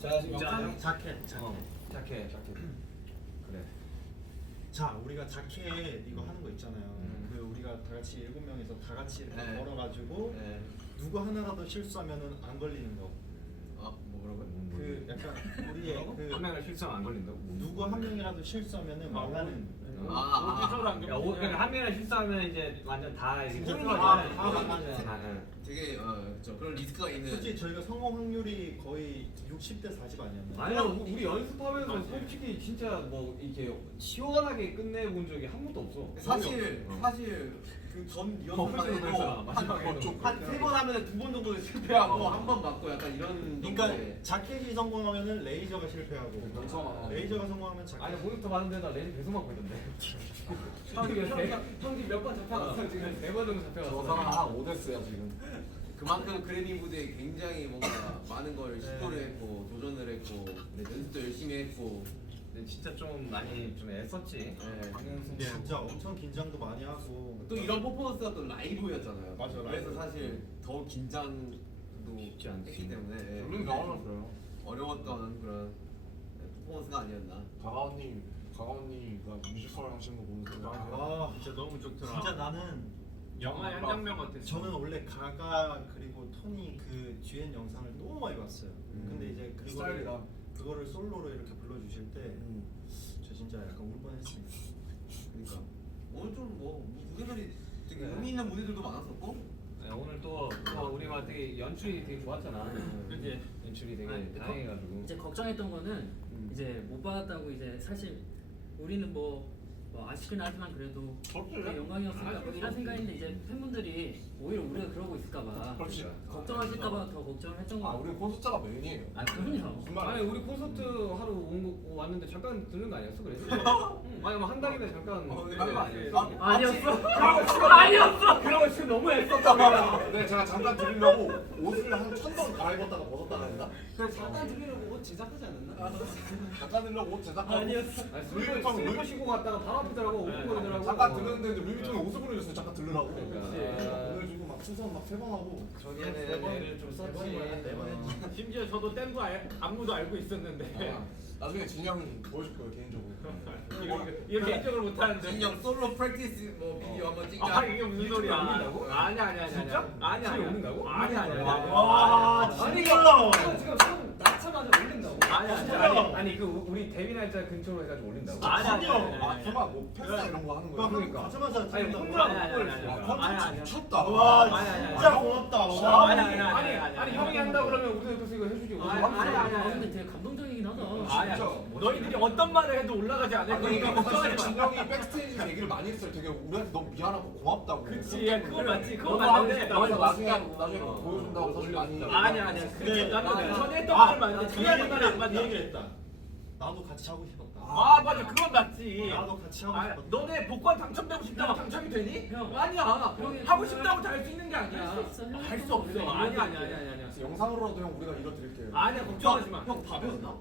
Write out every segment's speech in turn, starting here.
자 지금 자켓. 자켓. 그래. 자, 우리가 자켓 이거 하는 거 있잖아요. 그 우리가 다 같이 7명이서 다 같이 이렇게 네. 걸어가지고 네. 누구 하나라도 실수하면은 안 걸리는 거. 뭐라고요? 그 약간 우리의 그 한 명을 실수하면 안 걸린다고? 누구 한 명이라도 실수하면은 말라는. 그러니까 한 명을 실수하면 이제 완전 다 진짜 이렇게 다 네. 되게 그런 리스크가 있는. 솔직히 저희가 성공 확률이 거의 60대 40 아니었나요? 아니야, 우리 연습하면서 솔직히 진짜 뭐 이렇게 시원하게 끝내본 적이 한 번도 없어. 사실 그전 한 3번 하면 2번 정도 실패하고 한 번 맞고 약간 이런. 그러니까 정도의. 자켓이 성공하면은 레이저가 실패하고 레이저가 성공하면 자켓. 아니 모니터 봤는데 나 레지 계속 맞고 있던데. 형이 몇 번 잡혀갔어 지금 4번 정도 잡혀갔어. 저 사람 한 5대스야 지금. 그만큼 그래밍 무대에 굉장히 뭔가 많은 걸 시도를 했고 도전을 했고 연습도 열심히 했고. 근데 진짜 좀 많이 좀 애썼지. 네. 진짜 엄청 긴장도 많이 하고 또 이런 퍼포먼스가 또 라이브였잖아요. 맞아, 그래서 라이브. 사실 더 긴장도 쉽지 않지. 했기 때문에 물론 나와놨어요. 어려웠던 그런 퍼포먼스가 아니었나. 가가언니가 뮤지컬 하시는 거 보면서 아 진짜 너무 좋더라. 진짜 나는 영화의 한 장면 같았어. 저는 원래 가가 그리고 토니 그 듀엣 영상을 너무 많이 봤어요. 근데 이제 스타일이다. 그거를 솔로로 이렇게 불러주실 때 저 진짜 약간 울 뻔했습니다. 그러니까 오늘 좀 무대들이 되게 의미 있는 무대들도 많았었고. 네, 오늘 또 우리 막 되게 연출이 되게 좋았잖아. 그치? 연출이 되게 아니, 다양해가지고. 이제 걱정했던 거는 이제 못 받았다고 이제 사실 우리는 뭐 아쉽긴 하지만 그래도 되게 영광이었으니까 뭐 이런 생각인데 이제 팬분들이 오히려 우리가 그러고 있을까봐 그렇지. 걱정하실까봐 더 걱정을 했던 거 아 같아요. 우리 콘서트가 메인이에요. 아 그럼요. 무슨 말이야? 아니 우리 콘서트 하러 왔는데 잠깐 들른 거 아니었어 그래서? 아니 뭐 한 달이면 잠깐 그런 거 아니에요? 아니었어. 그런 거 지금 너무 애썼다 우리가. 네 제가 잠깐 드리려고 옷을 한 1000번 갈아입었다가 벗었다가 했나? 그래 잠깐 들으려고 옷 제작하지 않았나? 잠깐 드리려고 옷 제작하고 아니었어. 슬퍼 쉬고 갔다가 바로 앞이더라고 오픈거리더라고. 잠깐 들었는데 이제 루이비통에 옷을 보내줬어요. 잠깐 들으라고. 그러니까. 보내주고 막 충성 막 3번 하고. 저기에는 애를 좀 썼지. 심지어 저도 땐거 안무도 알고 있었는데 나중에 진영 보여줄 거예요 개인적으로. 이거 개인적으로 못하는데. 진영 솔로 프랙티스 비디오 한번 찍자. 아 이게 무슨 소리야? 올린다고? 아니야. 진짜? 아니야. 지금 올린다고? 아니야. 와 아니 진짜. 지금 형 낳자마자 올린다고? 아니야. 아니 그 우리 데뷔 날짜 근처로 해가지고 올린다고? 아니야. 설마 뭐 팬사 이런 거 하는 거야? 그러니까. 가자마자 아니 찍는다고. 혼자 아니, 못 아니, 보냈어. 아니, 아니. 미쳤다. 와 아니, 진짜 아니. 고맙다. 아니 형이 한다 그러면 우리도 그래서 이거 해주지. 아 근데 되게 감동적이긴 하다. 아니야. 너희들이 어떤 말을 해도 올라가지 않을 거니까 그러니까 걱정하지 사실 마. 진영이 백스테이지 얘기를 많이 했어요. 되게 우리한테 너무 미안하고 고맙다고. 그치, 그거 맞지. 그거 너도 하고 맞는데. 싶다. 그래서 나중에 보여준다고 사실 많이. 아니야. 그게 나도 전에 했던 아, 말 맞는데 그 말은 안 맞는 얘기를 했다. 나도 같이 하고 싶었다. 아 맞아, 그건 맞지. 나도 같이 하고 아, 싶었다. 너네 복권 당첨되고 싶다고 당첨이 되니? 형. 아니야. 형이 하고 싶다고 다 할 수 있는 게 아니야. 할수 있어. 할 수 없어. 아니야. 그래서 영상으로라도 형 우리가 이뤄드릴게요. 아니야, 걱정하지 마. 형 답이었나?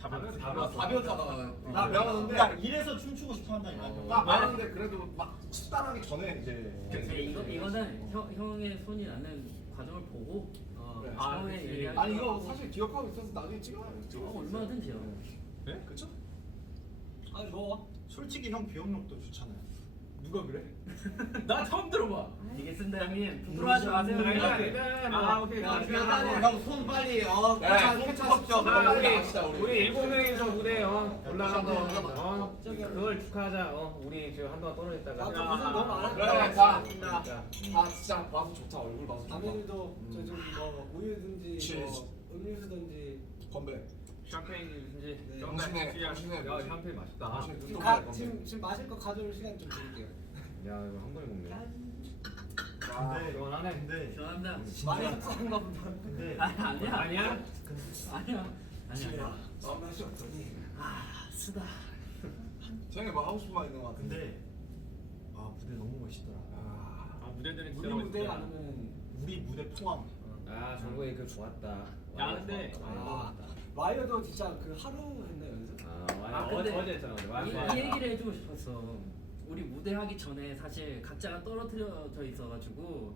답이었어. 답이었다가 나 배웠는데 야 이래서 춤추고 싶어 한다니까. 나 배웠는데 그래도 막 식단하기 전에 이제. 근데 이거는 형의 손이 나는 과정을 보고 그래. 처음에 얘기할 아니 이거 사실 기억하고 있어서 나중에 찍어요. 얼마든지요. 네? 그쵸? 아 좋아. 솔직히 형 기억력도 좋잖아요. 누가 그래? 나 처음 들어봐. 알겠습니다 형님. 부끄러워하지 마세요. 아 오케이. 형손 빨리 캐치하십시오. 우리 7명이서 무대 올라간 거 그걸 축하하자. 우리 지금 한동안 떨어졌다가. 그래 다 진짜 봐서 좋다. 얼굴 봐서 좋다. 아미들도 저좀 뭐 우유든지 치즈. 뭐 음료수든지 건배. 샴페인이든지. 네. 당신의 야 샴페인 맛있다. 당신의 지금, 눈동자의 건배. 지금 마실 거 가져올 시간 좀 드릴게요. 야 이거 한 번에 먹네. 근데 시원하네. 근데 죄송합니다. 많이 속상한가 보다. 근데 아니야. 아니야? 아니야. 맛이 없더니. 쓰다. 쟤네 뭐 하고 싶은 말 있는 거 같은데. 근데 아 무대 너무 멋있더라. 아 무대들이 우리 무대 안 하면 우리 무대 포함. 아 정국이 그 좋았다. 야, 근데 와이어도 진짜 그 하루 했나 연습? 어제 했잖아 어제. 이 얘기를 해주고 싶었어. 우리 무대 하기 전에 사실 각자가 떨어뜨려져 있어가지고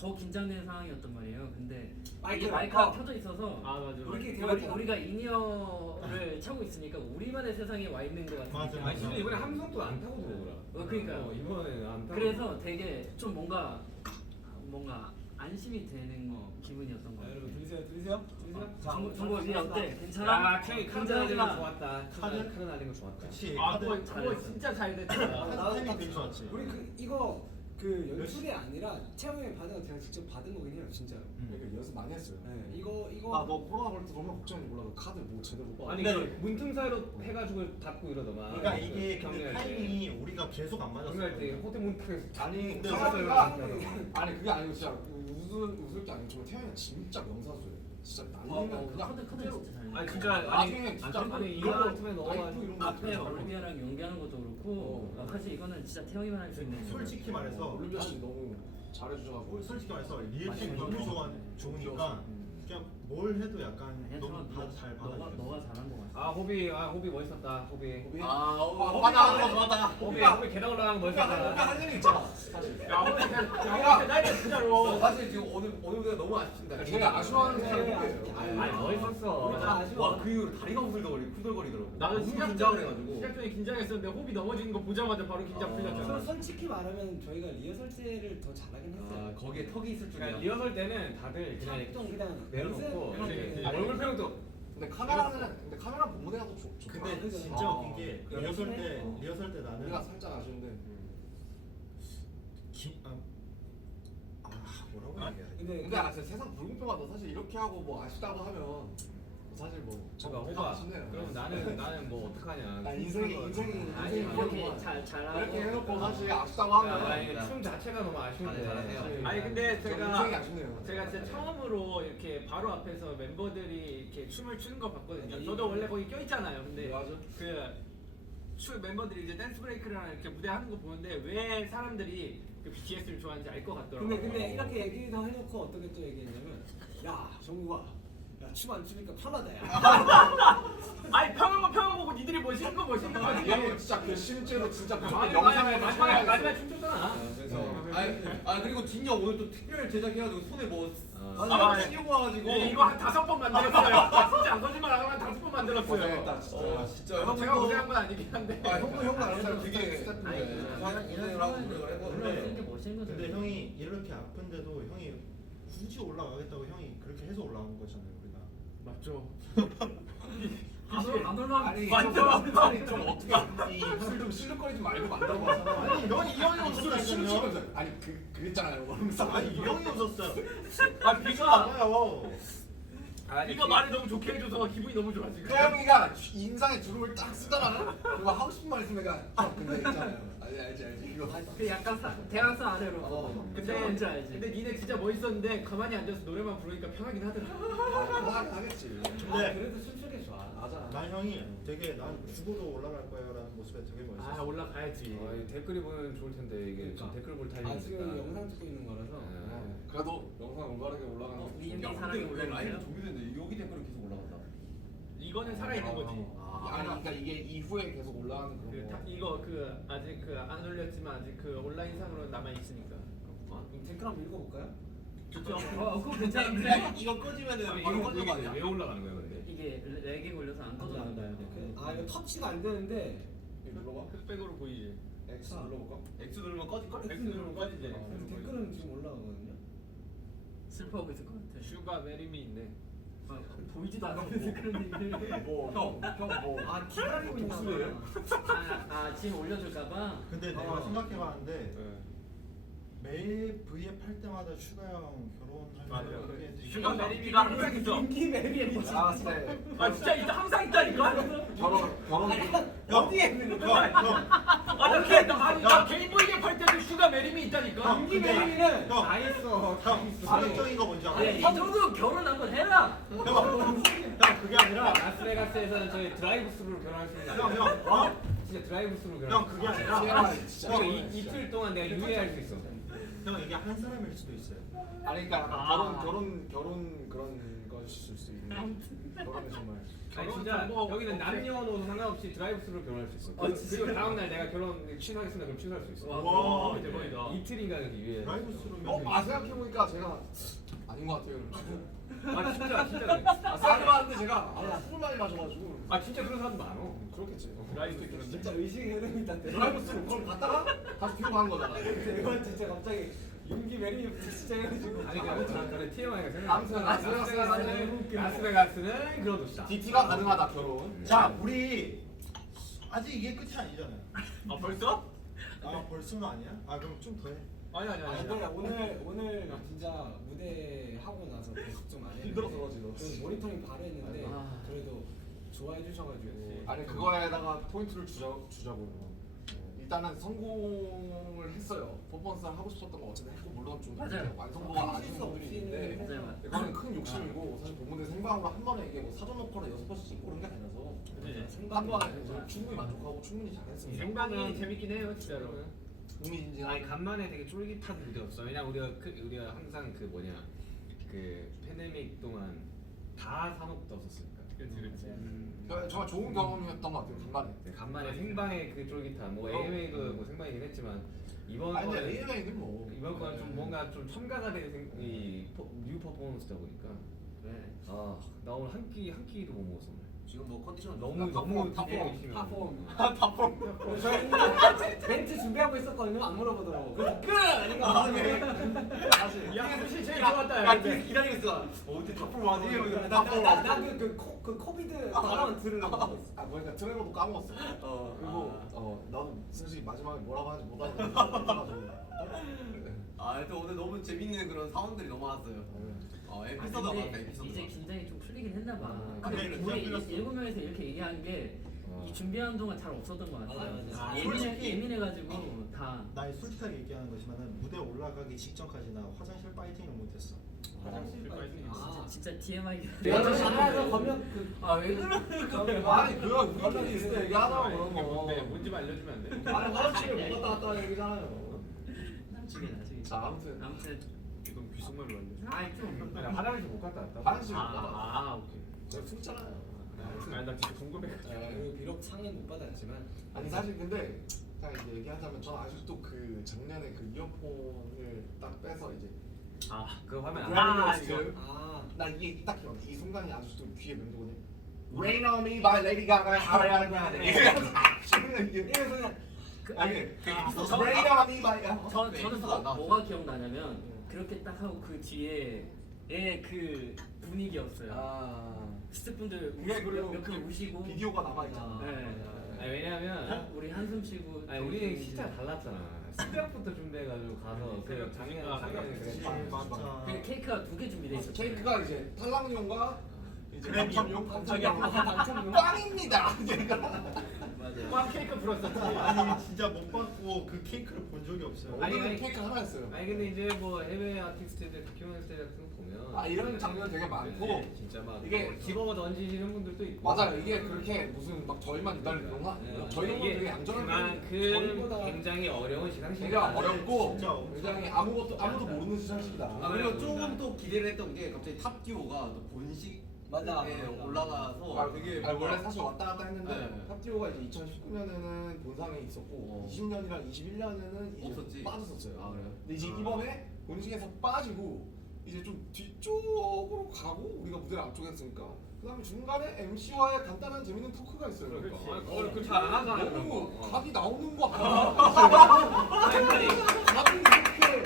더 긴장되는 상황이었단 말이에요. 근데 마이크 이게 마이크가 어. 켜져 있어서 아 맞아. 우리끼리 대화했잖아. 우리가 인이어를 차고 있으니까 우리만의 세상에 와 있는 것 같은 맞아, 느낌. 아니 진짜 이번에 함성도 안 타고 들어오더라. 그러니까요. 이번에 안 타고. 그래서 되게 좀 뭔가 안심이 되는 기분이었던 것 자, 같아요. 여러분 들리세요? 정보 위에 어때? 괜찮아? 야, 카드 날린 거 좋았다. 카드 날린 거 좋았다. 그치. 아 카드 그거 진짜 잘 됐다. 타이밍 되게 좋았지. 우리 이거 연출이 아니라 채영이 받은 거 제가 직접 받은 거긴 해요, 진짜로. 그러니까 연습 많이 했어요. 네, 이거 아너 코로나 걸 때 정말 걱정인지 몰라도 카드 뭐 제대로 못 받아. 아니 그 문틈 사이로 해가지고 닫고 이러더만. 그러니까 이게 근데 경기할 때. 타이밍이 우리가 계속 안 맞았어. 경기할 때 호텔 문틈에서 아니 근데 태양이가 웃어요. 아니 그게 아니고 진짜 웃을 게 아니고 정말 태양이가 진짜 명사수예요. 진짜 날리면 그냥 카드 그대로. 진짜 잘. 아니 진짜 나중에 진짜 아니 이런 이런 거 같으면 라이프 넣어가지고 이런 거 앞에 되게 잘하고. 올리비아랑 연기하는 것도 그렇고 사실 이거는 진짜 태영이만 할 수 있는 솔직히 말해서 올리비아 씨 너무 잘해주셔가지고 솔직히 말해서 리액션이 너무 좋으니까 그냥 뭘 해도 약간 아니야, 너무 정말 잘 너가 받아줘. 잘한 것 같아. 아 호비 멋있었다. 호비 화나는 거 좋았다. 호비 계단 올라가는 거 멋있었다. 할 일이 있잖아 사실. 야 오늘 나 이제 진짜로. 사실 지금 오늘 무대가 너무 아쉽습니다. 제가 아쉬워하는 네, 사람이에요. 아니 멋있었어. 우리 다 아쉬워. 와그 이후로 다리가 후들거리더라고. 나도 너무 시작 긴장을 전에 해가지고. 시작 전에 긴장했었는데 호비 넘어지는 거 보자마자 바로 긴장 풀렸잖아. 솔직히 말하면 저희가 리허설 때를 더 잘하긴 했어요. 아 거기에 턱이 있을 줄이야. 그러니까 리허설 때는 다들 그냥 좀 그냥 내려놓고 연습, 얼굴 표정도 근데 카메라 본무대가 더 좋다. 근데 진짜 웃긴 게 리허설 때 나는 우리가 살짝 아쉬운데. 뭐라고 얘기해야 돼? 근데 근데 진짜 세상 불공평하다. 사실 이렇게 하고 뭐 아쉽다고 하면 사실 뭐 호바 아쉽네요. 그럼 나는 뭐 어떡하냐. 나 인생이 아니 이렇게 그렇구만. 잘하고 이렇게 해놓고 사실 아쉽다고 하면 아니 춤 자체가 너무 아쉬운데. 잘하세요. 아니 근데 인생이 제가 아쉽네요. 진짜 처음으로 이렇게 바로 앞에서 멤버들이 이렇게 춤을 추는 거 봤거든요. 저도 원래 거기 껴 있잖아요. 근데 맞아. 멤버들이 이제 댄스 브레이크랑 이렇게 무대 하는 거 보는데 왜 사람들이 그 BTS를 좋아하는지 알 것 같더라고요. 근데 이렇게 얘기도 해놓고 어떻게 또 얘기했냐면 야 정국아 춤 안 추니까 편하다 야. 아니 평을 보고 니들이 멋있는 거 멋있는 거지. 이거 진짜 그 실제로 진짜 무조건 아니, 영상에 마지막에 춤췄잖아. 그래서 그리고 진영 오늘 또 특별 제작해가지고 손에 뭐 아, 씌우고 와가지고 이거 한 5번 만들었어요. 진짜 안 거짓말 안 하고 한 5번 만들었어요. 고생했다 진짜. 진짜 제가 고생한 건 아니긴 한데. 형도 나름 잘 되게 아니 이런 상황에서 올라오는 게 멋있는 거죠. 근데 형이 이렇게 아픈데도 형이 굳이 올라가겠다고 형이 그렇게 해서 올라온 거잖아요 우리가. 맞죠. 안 올라가. 아니 맞죠. 아니 좀 어떻게 이술좀 실룩거리지 말고 만들어봐서. 아니 형이 이 형이 입술을 웃었어요. 춤추면서 아니 그랬잖아요. 그러면서 아니 이 형이 웃었어요. 아 비가 맞아요. 비가 말을 너무 좋게 해줘서 기분이 너무 좋아 지금. 태영이가 인상에 주름을 딱 쓰잖아. 그거 하고 싶은 말 있으면 내가 근데 있잖아요. 알지 이거. 그 약간 대학생 아래로. 근데 뭔지 알지. 근데 니네 진짜 멋있었는데 가만히 앉아서 노래만 부르니까 편하긴 하더라. 하겠지. 근데 그래도 춤추기 좋아. 맞아. 난 형이 되게 난 죽어도 올라갈 거야라는 모습에 되게 아 멋있었어. 올라가야지. 댓글이 보면 좋을 텐데 이게 그러니까. 지금 댓글 볼 아 타이밍이니까. 지금 영상 찍고 있는 거라서. 그래도 영상 올바르게 올라가는 거. 미엠이 야 사랑이 근데 왜 라이브 올라오네요. 종료됐는데 여기 댓글은 계속 올라간다. 이거는 살아있는 거지. 아니 그러니까 이게 이후에 계속 올라가는 그런 거. 이거 아직 안 올렸지만 아직 온라인상으로 남아 있으니까. 댓글 한번 읽어볼까요? 좋죠. 그거 괜찮은데 이거 꺼지면은 이거 바로 꺼지는 거 아니야? 왜 올라가는 거야 근데? 이게 렉이 걸려서 안 꺼져나온다. 아 이거 터치가 안 되는데. 눌러봐. 흑백으로 보이지. X 눌러볼까? X 누르면 꺼질걸? X 누르면 꺼지지. 댓글은 지금 올라가거든요. 슬퍼하고 있을 것 같아. 슈가 메리미 있네. 보이지도 않는데 그런 얘기를. 뭐. 아 기다리고 있나 봐. 독수리예요? 지금 올려줄까봐. 근데 내가 생각해봤는데 매일 V앱 할 때마다 슈가 형 결혼하려고 그렇게 했는데 슈가 메리미가 항상 있어. 인기 매력이 뭐지? 아 진짜. 아 진짜 있다 항상 있다니까. 결혼. 어디에 있는 거야? 나 게임보이게 팔 때도 슈가 메리미 있다니까. 인기 매력이는 다 있어. 파격적인 거 뭔지 알아? 이 정도 결혼 한번 해라. 형 그게 아니라 라스베가스에서는 저희 드라이브 스루로 결혼할 수 있는 형 진짜 드라이브 스루로 결혼. 형 그게 아니라 진짜. 그러니까 이틀 동안 내가 유예할 수 있어. 형 이게 한 사람일 수도 있어요. 아니 그러니까 결혼 그런 것일 수 있는. 그러면 정말. 아니 진짜 여기는 남녀노소 상관없이 드라이브스루로 결혼할 수 있어. 그리고 다음 날 내가 결혼 취소하겠습니다. 그럼 취소할 수 있어. 와, 대박이다. 이틀인가 그렇게 유예. 드라이브스루면 생각해보니까 제가 아닌 것 같아요. 아 진짜 그래. 생각해봤는데 제가 술을 많이 마셔가지고. 아 진짜 그런 사람도 많어. 그렇겠지. 드라이브 그런데. 진짜 의식의 흐름이 있다는데. 드라이브스루 그걸 갔다가 다시 뒤로 가는 거잖아. 이건 진짜 갑자기 윤기 매력이 진짜 해가지고. 아니 그래 TMI가 생각. 아무튼 라스베가스는 그런 곳이다. DT가 가능하다 결혼. 자, 우리 아직 이게 끝이 아니잖아요. 아 벌써? 아, 벌써는 아니야? 아, 그럼 좀 더 해. 아니. 근데 오늘 진짜 무대 하고 나서 계속 좀 안 했는데 힘들어서 지금. 저는 모니터링 바로 했는데 아. 그래도 좋아해 주셔가지고 아니 그거에다가 포인트를 주자고요. 일단은 성공을 했어요. 퍼포먼스를 하고 싶었던 거 어쨌든 했고 물론 좀 맞아요. 완성도가 아쉬운 부분이 있는데 맞아요. 이거는 큰 욕심이고 사실 본무대 생방으로 한 번에 이게 뭐 사전 녹화로 6번씩 찍고 그런 게 아니라서 한 번에 그래서 충분히 만족하고 충분히 잘했습니다. 생방이 재밌긴 해요 진짜로. 흥미진진한 아니 간만에 되게 쫄깃한 무대였어. 왜냐 우리가 항상 그 뭐냐 그 팬데믹 동안 다 산옥 떴었으니까. 정말 좋은 경험이었던 것 같아요. 간만에. 간만에 생방의 그 쫄깃함. 뭐 AMA도 뭐 생방이긴 했지만 이번 아니 근데 거는 AMA는 뭐 이번 거는 좀 뭔가 좀 첨가가 된 뉴 퍼포먼스다 보니까 나 오늘 한 끼도 못 먹었어. 오늘. 지금 뭐 컨디션 너무 탑폼. 탑폼. 저희는 멘트 준비하고 있었거든요. 안 물어보더라고. 그래서 끝! 사실 야 사실 제일 좋았다. 야 기다리고 있어. 어디 탑볼 와지? 나그 코비드 발언 들으려고 하고 있어. 아 그러니까 트레버도 까먹었어. 그리고 나도 솔직히 마지막에 뭐라고 하는지 못 알아듣고. 하여튼 오늘 너무 재밌는 그런 사원들이 너무 많았어요. 에피소드가 많다 근데 에피소드. 이제 긴장이 좀 풀리긴 했나 봐. 근데 근데 긴장 우리 풀렸어. 7명에서 이렇게 얘기하는 게 이 준비하는 동안 잘 없었던 것 같아요. 맞아. 예민해가지고 다. 나 솔직하게 얘기하는 거지만은 무대 올라가기 직전까지 나 화장실 파이팅을 못했어. 화장실 파이팅. 진짜 TMI. 내가 저 장난에서 건면 아왜 그래? 아니 그거 우리끼리 있을 때 얘기하자고 그런 이게 거. 뭔지 알려주면 안 돼? 아니 화장실을 못 갔다 왔다 얘기잖아요. 나중에. 자 아무튼 이건 귀속말로 안 돼. 아이 좀. 아니 화장실 못 갔다 왔다. 화장실 못 갔다 왔다. 오케이. 제가 숨잖아요. 아니 나 진짜 궁금해가지고. 그리고 비록 상은 못 받았지만 아니 사실 근데 딱 이제 얘기하자면 저는 아직도 그 작년에 그 이어폰을 딱 빼서 이제 그거 하면 안 그라미 돼. 로스트 아 나 이게 딱 기억. 이 순간이 아직도 귀에 맴도거든. Rain on me by Lady Gaga, Ariana Grande. 이게 그냥 아니 Rain on me by. 저는 뭐가 기억나냐면 그렇게 딱 하고 그 뒤에의 그 분위기였어요. 스태프분들 몇분 우시고 비디오가 남아 있잖아. 네. 아니 왜냐면 우리 한숨 쉬고. 아니 우리는 진짜 달랐잖아. 새벽부터 준비해가지고 가서 그 작년에 맞아. 그 케이크가 2개 준비돼 있었어요. 케이크가 이제 탈락용과 이제 그래미용. 당첨용 빵입니다. 꽝 케이크 불었었지. 아니 진짜 못 받고 그 케이크를 본 적이 없어요. 오늘은 케이크 하나였어요. 아니 근데 이제 뭐 해외 아티스트들 다큐멘터리 스타일 같은 거 보면 이런 장면 되게 많고 네, 진짜 막 이게 이게 집어먹어 던지시는 분들도 있고 맞아요. 이게 그렇게 무슨 막 저희만 기다리는 건 아니에요. 저희는 되게 얌전한 그만큼 굉장히 어려운 시상식이다. 되게 어렵고 진짜 엄청 굉장히 아무도 모르는 시상식이다. 그리고 조금 또 기대를 했던 게 갑자기 탑듀오가 또 본식 맞아. 올라가서 되게 원래 사실 왔다 갔다 했는데 네. 탑디오가 이제 2019년에는 본상에 있었고 20년이랑 21년에는 이제 없었지. 빠졌었어요. 아, 그래요? 근데 이제 이번에 본식에서 빠지고 이제 좀 뒤쪽으로 가고 우리가 무대를 앞쪽에 했으니까 그다음에 중간에 MC와의 간단한 재밌는 토크가 있어요. 그렇지. 그러니까. 그걸 잘안 하잖아요. 너무 그런 거. 각이 나오는 거 아니야? 아니 각이 이렇게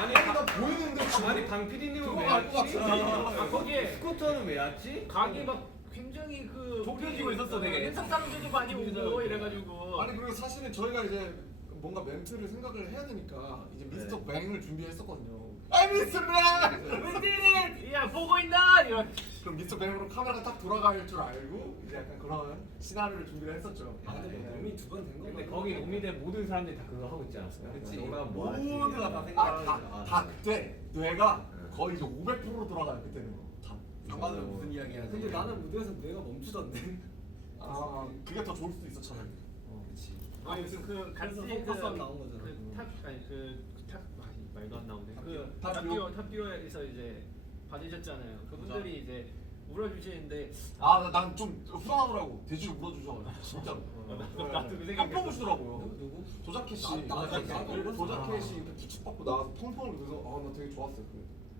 아니 나 보이는데 아니 강 PD님은 그거 왜 알고 왔지? 왔잖아. 거기에 스쿠터는 왜 왔지? 각이 막 굉장히 그 좁혀지고 있었어 되게. 인사 사람들도 많이 오고 이래가지고. 아니 그리고 사실은 저희가 이제 뭔가 멘트를 생각을 해야 되니까 이제 미스터 뱅을 준비했었거든요. 아 미스터 뱅! We did it! 야 보고 있나? 이런. 그럼 미스터 뱅으로 카메라가 딱 돌아갈 줄 알고 이제 약간 그런 시나리오를 준비를 했었죠. 근데 뭐 몸이 2번 된 거. 근데 거기 노미대 모든 사람들이 다 그거 하고 있지 않았어요? 그치. 올라가면 뭐 하지? 모두가 다 생각하는 다 그때 뇌가 거의 이제 500%로 돌아가요 그때는. 다. 장관은 무슨 이야기 하지? 근데 나는 무대에서 내가 멈추던데. 그게 더 좋을 수도 있어 차라리. 그치. 아니 그 같이 그래서 포커스업 나온 거잖아. 그탑 아니 그탑 말도 안 나오네. 탑듀오? 탑듀오에서 이제 받으셨잖아요. 그분들이 이제 울어주시는데 난 좀 후련하더라고. 돼지를 물어주셔가지고 진짜로. 나도 그 생각이 깜짝 놀시더라고요. 누구? 조자켓이 조자켓이 이렇게 부축받고 나와서 펑펑을 그래서 나 되게 좋았어요.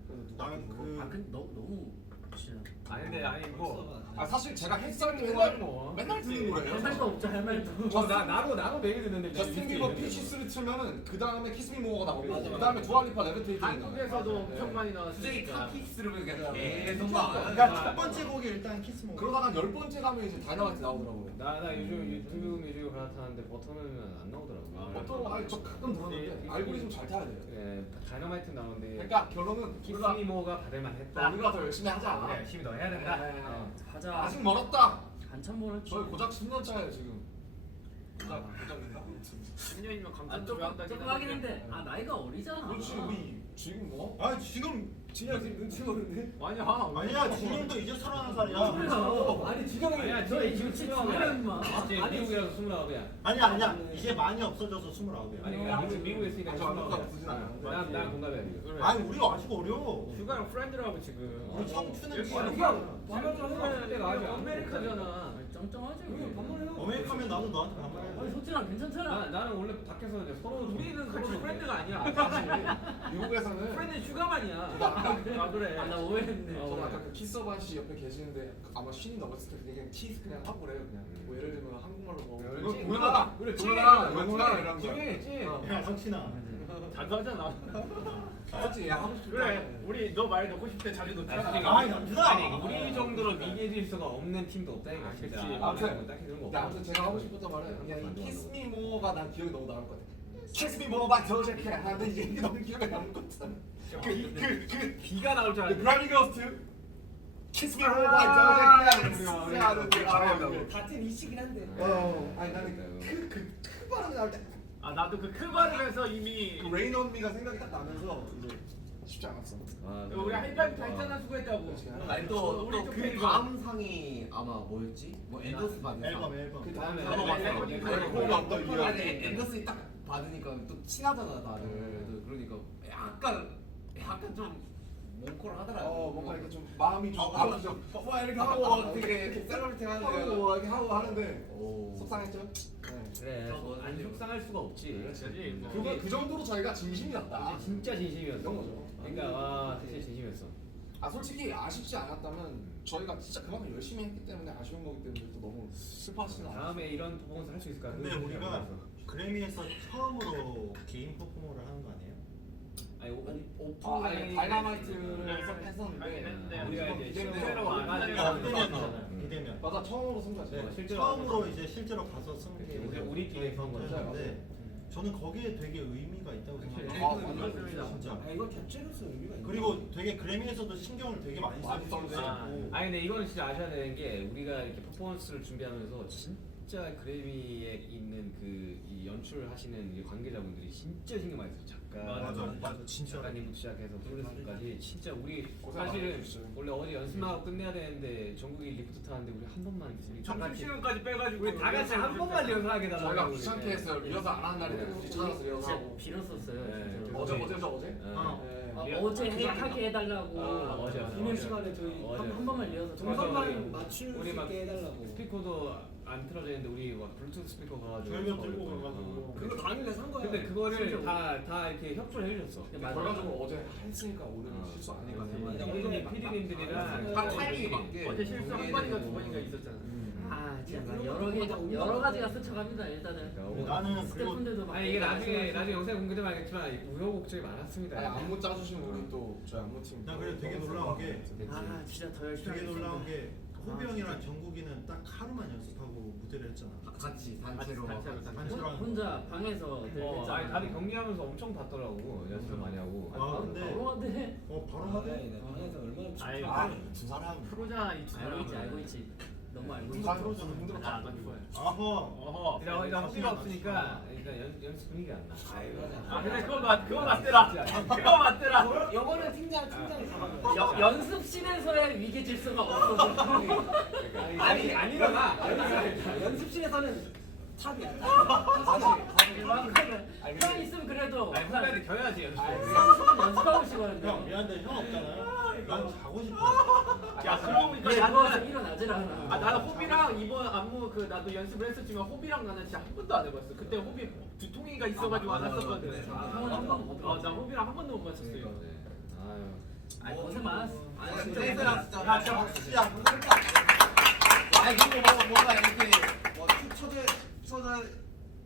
그래서 누가 나는 아 근데 너무 진짜 아니 근데 아니 뭐 사실 제가 햇살이 그건 뭐. 맨날 듣는 할 노래예요. 말도 없죠 할 말도. 나도 매일 듣는데 저스틴 비버 피치스를 틀면은 그 다음에 키스 미 모어가 나오고 맞아, 그 다음에 두알리파 레비테이팅. 한국에서도 엄청 많이 갑자기 나왔으니까. 탑픽스를 그냥 네. 계속 그러니까 첫 번째 곡이 일단 키스 모. 그러다가 한 10번째 가면 이제 다이너마이트 나오더라고요. 나 요즘 유튜브 뮤직을 갈아타는데 버터는 안 나오더라고. 어떤 저 가끔 들었는데 알고리즘 잘 타야 돼요. 예, 다이너마이트 나오는데 그러니까 결론은 우리가 키스미모가 받을만했다. 우리가 더 열심히 하자. 우리가 열심히 더 해야 된다. 네. 하자. 아직 멀었다. 한참 멀었지. 저희 고작 10년 차예요 지금. 고작인가? 10년이면 감탄 조금 하긴 했는데 아 나이가 어리잖아. 그렇지 우리 지금 뭐? 아 지금 진영 지금 눈치 보는데? 아니야. 아니야 진영도 이제 31살이야. 아니 진영이 아니야, 너 지금 지금 지금 27이야 임마. 이제 미국이라서 29이야. 아니야 이제 많이 없어져서 29이야. 아니 그러니까 미국에 있으니까 아직 아무것도 없으진 않아요. 난 공감해 지금. 그래. 아니 우리가 아직 어려. 휴가랑 프렌드라고 지금. 우리 청춘은 여기 지금 휴가 반말 좀 해라. 때가 아직 아메리카잖아. 짱짱하지. 왜 반말해요? 어메리카면 나도 너한테 아니 반말해. 소진아 괜찮잖아. 나는 원래 밖에서 이제 서로 우리는 같이 서로 프렌드가 아니야. 사실. 미국에서는 프렌드 휴가만이야. 아 그래. 아, 나 오해했네. 저는 아까 그 키서반 씨 옆에 계시는데 아마 신이 넘었을 때 그냥 키스 그냥 하고 그래요 그냥. 뭐 예를 들면 한국말로 뭐 그렇지. 뭐야 그래, 뭐야 찐. 뭐야 이런 거. 찐. 야 석신아. 자주 하잖아. 맞지? 야 하고 싶다. 그래. 우리 너 말 넣고 싶을 때 자주 넣잖아. 아 남준아. 아니 우리 정도로 위계 질서가 없는 팀도 없다니까 진짜. 그치. 아무튼 딱히 그런 거 근데 없어. 아무튼 제가 하고 싶었던 말은 그냥 이 키스 미 모어가 난 기억이 너무 남을 것 같아. 키스 미 모어 바 저저케 하는데 이게 너무 기억에 남을 것 같아. 그 비가 나올 줄 알았는데. 브라미 거스트 키스 미 모어 바 저저케 하는 거. 같은 이치긴 한데. 아니 나는 그 발음이 나올 때 아 나도 그 크바르에서 이미 그 레인 온 미가 생각이 딱 나면서 이제 쉽지 않았어. 우리 하이파이브 했잖아 수고했다고. 아니 우리 또그 또 다음 상이 아마 뭐였지? 뭐 앤더스 받은 상. 앨범. 그 다음에 다음에 앨범 아니 앤더스 딱 받으니까 또 친하잖아 다들. 그러니까 약간 좀 몽콜하더라고. 뭔가 이렇게 좀 마음이 좀 아프죠. 뭐 이렇게 하고 되게 셀러리팅 하는데. 하고 이렇게 하고 하는데 오. 속상했죠. 네. 그래. 안 속상할 수가 없지. 그렇지. 뭐. 그거 그 정도로 저희가 진심이었다. 이제 진짜 진심이었어. 이런 거죠. 그러니까 와 진짜 진심이었어. 솔직히 아쉽지 않았다면 저희가 진짜 그만큼 열심히 했기 때문에 아쉬운 거기 때문에 또 너무 슬퍼하시진 않아요. 다음에 이런 퍼포먼스 할 수 있을까? 근데 우리가 그래미에서 처음으로 개인 퍼포머를 하는 거 아니에요? 아니 아니 다이너마이트를 했었는데 우리가 이제 비대면. 실제로 와가지고 비대면이잖아. 비대면. 맞아 처음으로 승자지. 네, 실제로 처음으로 이제 실제로 가서 승리. 우리끼리 한 거죠. 했는데 저는 거기에 되게 의미가 있다고 생각해요. 아, 맞습니다. 진짜. 아 이거 자체로서 의미가 있네. 그리고 되게 그래미에서도 신경을 되게 많이 많이 쓰고 써주시고. 아니 근데 이거는 진짜 아셔야 되는 게 우리가 이렇게 퍼포먼스를 준비하면서 진짜 그래미에 있는 그 이 연출하시는 이 관계자분들이 진짜 신경 많이 써요. 작가, 진짜. 작가님부터 시작해서 프로듀서까지 진짜 우리 고생 사실은 많으셨어요. 원래 어제 연습하고 끝내야 되는데 전국이 리프트 타는데 우리 한 번만 우리 다 점심 같이 시간까지 빼가지고 우리 다 같이 한 번만 리허설하게 저희가 달라고 귀찮게 했어요. 리허설 안 하는 날인데 굳이 찾아서 리허설하고. 빌었었어요. 네, 진짜로. 어제. 네. 어제 하게 해달라고. 어제. 비밀 시간에 저희 어제. 한 번만 리허설. 동선만 맞출 수 우리 막 있게 해달라고. 스피커도 안 틀어져 있는데 우리 막 블루투스 스피커 가가지고 저희가 들고 가가지고. 그거 당일에 산 거야. 근데 그거를 다 이렇게 협조를 해주셨어. 맞아. 그래가지고 어제 했으니까 오늘 실수 아니까. PD님들이랑 딱 타이밍에 맞게 어제 실수 한 번인가 두 번인가 있었잖아. 아 진짜 여러 가지가 스쳐갑니다 일단은. 나는 그리고 스태프분들도 막 아니 이게 나중에 영상에 공개되면 알겠지만 우여곡절이 많았습니다. 아니 안무 짜주신 우리 또 저희 안무팀. 나 그래 되게 놀라운 게 아 진짜 더 열심히 되게 하겠습니다. 놀라운 게 호비 형이랑 정국이는 딱 하루만 연습하고 무대를 했잖아. 같이 단체로. 단체로 하는 거. 혼자 방에서 아니 다들 경기하면서 엄청 봤더라고 연습을 많이 하고. 아 근데 바로 하대. 바로 아, 하대. 네, 방에서 얼마나 아이, 춥다. 두 사람. 프로잖아 이 알고 있지. 너무 알고 있지. 누가 프로저는 힘들었다. 안 좋아요. 아허. 어허. 일단 허비가 없으니까 일단 연습 분위기가 안 나. 아 근데 그거 맞더라. 그거 맞더라. 영어는 팀장이 잡아줘. 연습실에서의 위계 질서가 없어. 아니 아니잖아. 연습실에서는 탑이야. 형 있으면 그래도 아니 후배한테 겨야지 연습. 상수는 연습하고 싶거든요. 형 미안한데 형 없잖아요. 난 자고 싶어. 야 그러고 보니까 누워서 나는 일어나질 않아. 나는 호비랑 이번 안무 그 나도 연습을 했었지만 호비랑 나는 진짜 한 번도 안 해봤어. 그때 호비 두통이가 있어가지고 안 했었거든. 형은 한 번도 못 나 호비랑 한 번도 못 맞췄어 이거. 아유. 아니 고생 많았어. 아니 센스랑 진짜. 야 진짜 박수. 야 아니 그리고 뭔가 이렇게 뭐 처제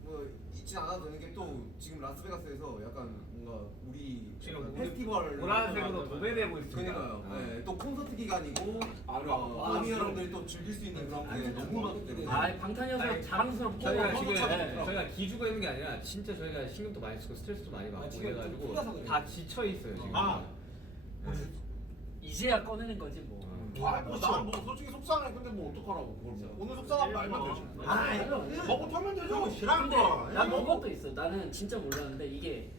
뭐 있진 않아도 되는 게 또 지금 라스베가스에서 약간 뭔가 우리 지금 약간 우리 페스티벌 보라색으로 도배되고 있습니다. 그러니까요. 아. 네, 또 콘서트 기간이고 아, 아미 여러분들이 또 즐길 수 있는 그런 게 너무 많기 때문에. 아 방탄이어서 자랑스럽고 저희가 지금 네. 저희가 기죽어 있는 게 아니라 진짜 저희가 신경도 많이 쓰고 스트레스도 많이 받고 지금 좀 그래가지고 풀려서 그래요. 다 지쳐 있어요 지금. 아. 네. 이제야 꺼내는 거지 뭐. 나뭐 솔직히 속상해. 근데 뭐 어떡하라고 그걸 뭐. 오늘 속상하면 알면 되지. 아, 먹고 털면 되죠. 싫은 근데 거. 난 그것도 있어. 나는 진짜 몰랐는데 이게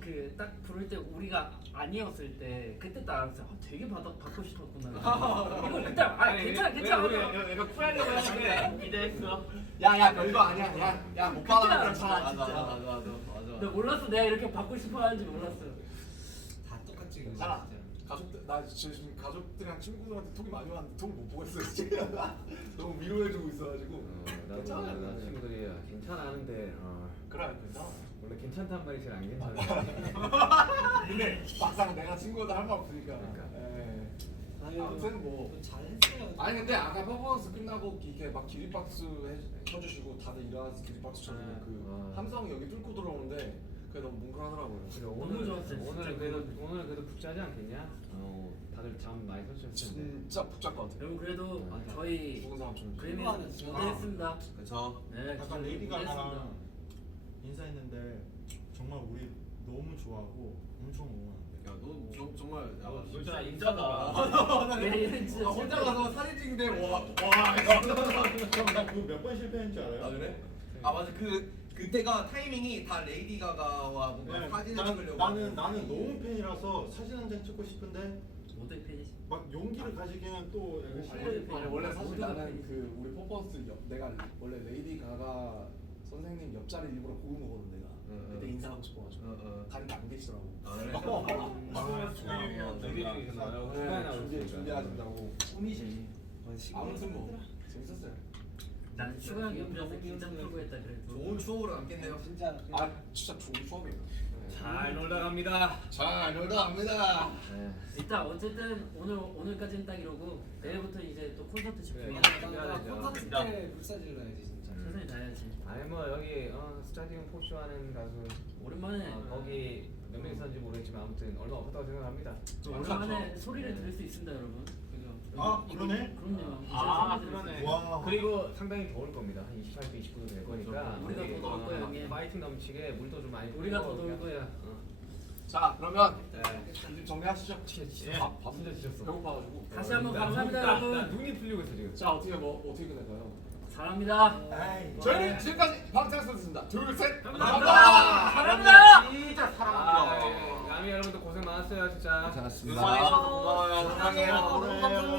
그 딱 부를 때 우리가 아니었을 때 그때 딱 알았어. 되게 받고 싶었구나. 이거 그때 괜찮아. 우리 약간 쿨하려고 했는데 기대했어. 야야 별거 아니야. 야못 받아. 괜찮아. 맞아. 근데 몰랐어. 내가 이렇게 받고 싶어 하는지 몰랐어. 다 똑같지. 괜찮아. 가족들 나 지금 가족들이랑 친구들한테 톡이 많이 왔는데 톡을 못 보겠어 지금. 너무 위로해주고 있어가지고. 나도 나 친구들이 괜찮아 하는데 그래 괜찮아. 원래 괜찮단 말이 제일 안 괜찮아. 근데 막상 내가 친구들 할 말 없으니까. 그러니까. 예. 아유, 아무튼 뭐. 잘했어요. 아니 근데 아까 퍼포먼스 끝나고 이렇게 막 기립박수 쳐주시고 다들 일어나서 기립박수 쳐주고 그 함성이 여기 뚫고 들어오는데 그게 너무 뭉클하더라고요. 너무 좋았어요, 오늘 진짜. 오늘 그래도 북자지 않겠냐? 다들 잠 많이 설쳤을 텐데. 진짜 복잡 것 같아요. 여러분 그래도 저희 죽은 사람처럼. 그림이 그거는 무대했습니다. 그렇죠. 네, 약간 레이디 무대했습니다. 가가랑 인사했는데 정말 우리 너무 좋아하고 엄청 응원한대. 야너 정말 야, 진짜 인자다. 네, 진짜 혼자 가서 사진 찍는데 와 나그 몇 번 실패했는지 알아요? 아 그래? 아 맞아 그때가 타이밍이 다 레이디 가가와 뭔가 네, 사진을 찍으려고 나는 너무 팬이라서 사진 한 장 찍고 싶은데 모두의 팬이시. 막 용기를 가지기에는 또 약간 아니, 원래 사실 모두가 나는 팬이지. 그 우리 퍼포먼스 내가 원래 레이디 가가 선생님 옆자리 일부러 고른 거거든 내가. 그때 인사하고 싶어가지고 가는데 안 계시더라고. 아 그래? 준비하신다고. 꿈이지. 아무튼 뭐 재밌었어요. 나는 슈가 형 옆이라서 긴장 풀고 했다 그래도. 좋은 추억으로 남겠네요. 진짜. 아 진짜 좋은 추억이에요. 잘 놀다 갑니다. 잘 놀다 갑니다. 네. 일단 어쨌든 오늘까지는 딱 이러고 내일부터 이제 또 콘서트 집중해야 돼. 콘서트 때 불사질 넣어야지 진짜. 최선을 다해야지. 아니 뭐 여기 스타디움 포쇼 하는 가수 오랜만에 거기 몇 명 있었는지 모르겠지만 아무튼 얼마 없었다고 생각합니다. 오랜만에 소리를 들을 수 있습니다, 여러분. 그죠? 아, 그러네? 그럼요. 아, 이제 소리 들을 수 그러네. 있어요. 와. 그리고 상당히 더울 겁니다. 한 28도, 29도 될 거니까 우리가 더 더울 거예요, 형님. 파이팅 넘치게 물도 좀 많이 우리가 더 뿌리고 더울 그냥, 거야. 자 그러면 좀 정리하시죠. 진짜 밥 진짜 지쳤어. 배고파가지고. 다시 한번 나 감사합니다, 나 여러분. 눈이 풀리고 있어 지금. 자 어떻게 끝낼까요? 사랑합니다. 아이. 저희는 지금까지 방탄소년단이었습니다. 둘 셋. 감사합니다. 사랑합니다. 진짜 남이 여러분들 고생 많았어요 진짜. 고마워요. 사랑해요. 너무 감사합니다.